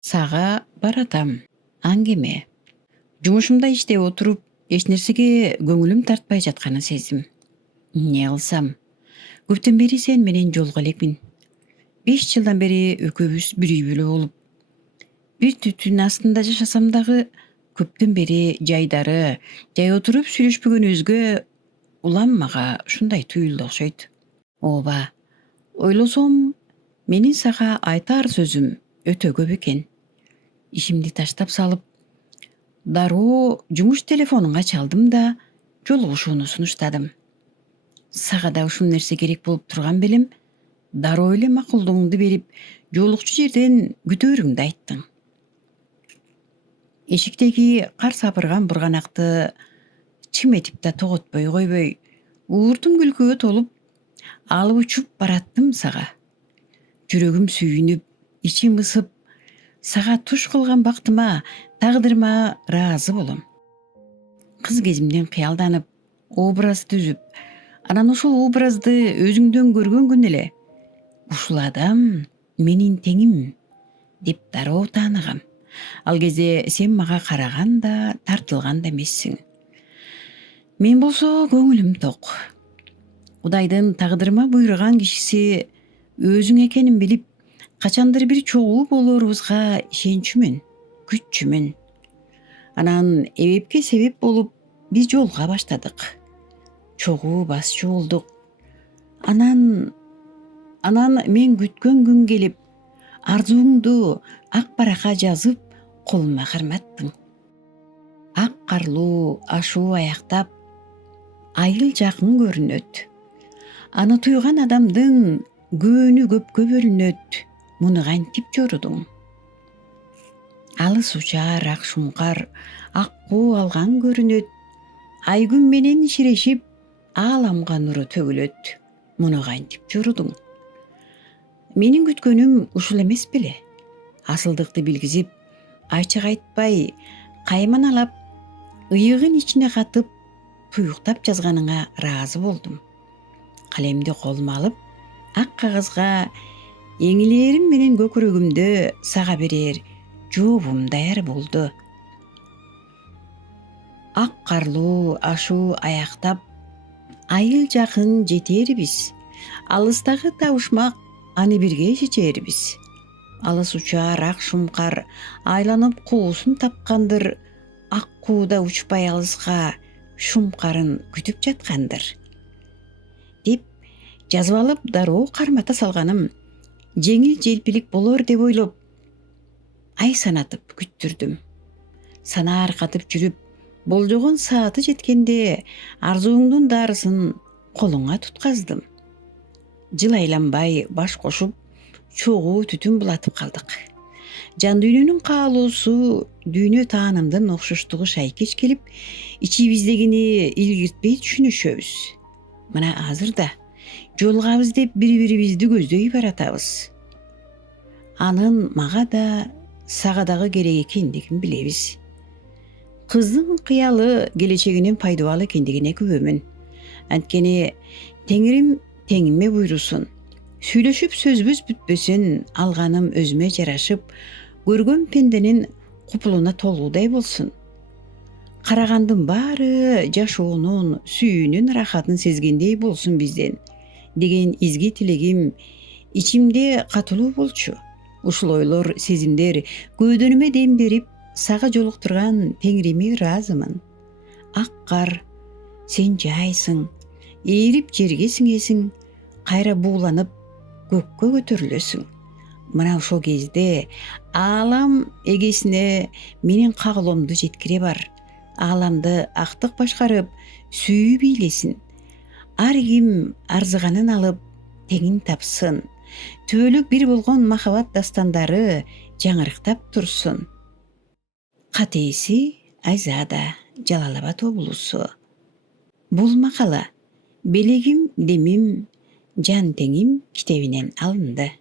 Сага баратам. Аңгеме. Жумушумда иштеп отуруп, эч нерсеге көңүлүм тартпай жатканын сездим. Эмне кылсам? Көптөн бери сен менен жолуга элекмин. 5 жылдан бери экөөбүз бир үй бүлө болуп, бир түтүн астында жашасам дагы, көптөн бери жай отуруп сүйлөшпөгөнүбүзгө улам мага ушундай туюлду окшойт. Ооба, ойлосом, менин сага айтаар сөзүм өтө көп экен. Ишимди таштап салып, дароо жумуш телефонуңа чалдым да жолугушууну сунуштадым. Сага да ушул нерсе керек болуп турган белем, дароо эле макулдугуңду берип, жолукчу жерден күтөөрүңдү айттың. Эшиктеги кар сапырган бурганакты чиметип да тоготпой койбой, ууртум күлкүгө толуп, алып учуп бараттым сага. Жүрөгүм сүйүнүп, ичим ысып, сага туш кылган бактыма, тагдырыма ыраазы болом. Кыз кезимден кыялданып, образ түзүп, анан ошол образды өзүңдөн көргөн күнү эле ушул адам менин теңим деп дароо тааныгам. Ал кезде сен мага караган да, тартылган да эмессиң. Мен болсо көңүлүм ток. Кудайдын тагдырыма буйруган кишиси өзүң экенин билип, качандыр бир чогуу болоорубузга ишенчүмүн, күтчүмүн. Анан эбепке себеп болуп, биз жолуга баштадык. Чогуу басчу болдук. Анан мен күткөн күн келип, арзууңду ак баракка жазып, колума карматтың. Ак карлуу ашуу аяктап, айыл жакын көрүнөт. Аны туйган адамдын көөнү көпкө бөлүнөт. Муну кантип жорудуң? Алыс учар ак шуңкар, аккуу алган көрүнөт. Ай күн менен ширешип, ааламга нуру төгүлөт. Муну кантип жорудуң? Менин күткөнүм ушул эмес беле? Асылдыкты билгизип, ачык айтпай, кайманалап, ыйыгын ичине катып, туюктап жазганыңа ыраазы болдум. Калемди колума алып, ак кагазга эңилээрим менен көкүрөгүмдү сага берер жообум даяр болду. Ак карлуу ашуу аяктап, айыл жакын жетээрбиз. Алыстагы табышмак, аны бирге чечээрбиз. Алыс учар ак шумкар, айланып куусун тапкандыр. Аккууда учпай алыска, шумкарын күтүп жаткандыр. Деп жазып алып дароо кармата салганым жеңил желпилик болор деп ойлоп, ай санатып күттүрдүм. Санаар катып жүрүп, болжогон сааты жеткенде арзууңдун дарысын колуңа тутказдым. Жыл айланбай баш кошуп, чогуу түтүн булатып калдык. Жан дүйнөнүн каалоосу, дүйнө таанымдын окшоштугу шайкеш келип, ичибиздегини илгиртпей түшүнүшөбүз. Мына азыр да жолугабыз деп бири-бирибизди көздөй баратабыз. Анын мага да, сага дагы керек экендигин билебиз. Кыздын кыялы келечегинин пайдубал экендигине күбөмүн. Анткени Теңирим теңиме буйрусун. Сүйлөшүп сөзбүз бүтпөсүн, алганым өзүмө жарашып, көргөн пенденин купулуна толуудай болсун. Карагандын баары жашоонун, сүйүүнүн рахатын сезгендей болсун бизден деген изги тилегим ичимде катылуу болчу. Ушул ойлор, сезимдер көөдөнүмө дем берип, сага жолуктурган Теңириме ыраазымын. Ак кар, сен жайсың, ээрип жерге сиңесиң, кайра бууланып көккө көтөрүлөсүң. Мына ошол кезде аалам эгесине менин кагылоомду жеткире бар. Ааламды актык башкарып, сүйүү бийлесин. Ар ким арзыганын алып, теңин тапсын. Түбөлүк бир болгон махабат дастандары жаңырыктап турсун. Катээси Айзада, Жалал Абад облусу. Бул макала Белегим демим, жан теңим китебинен алынды.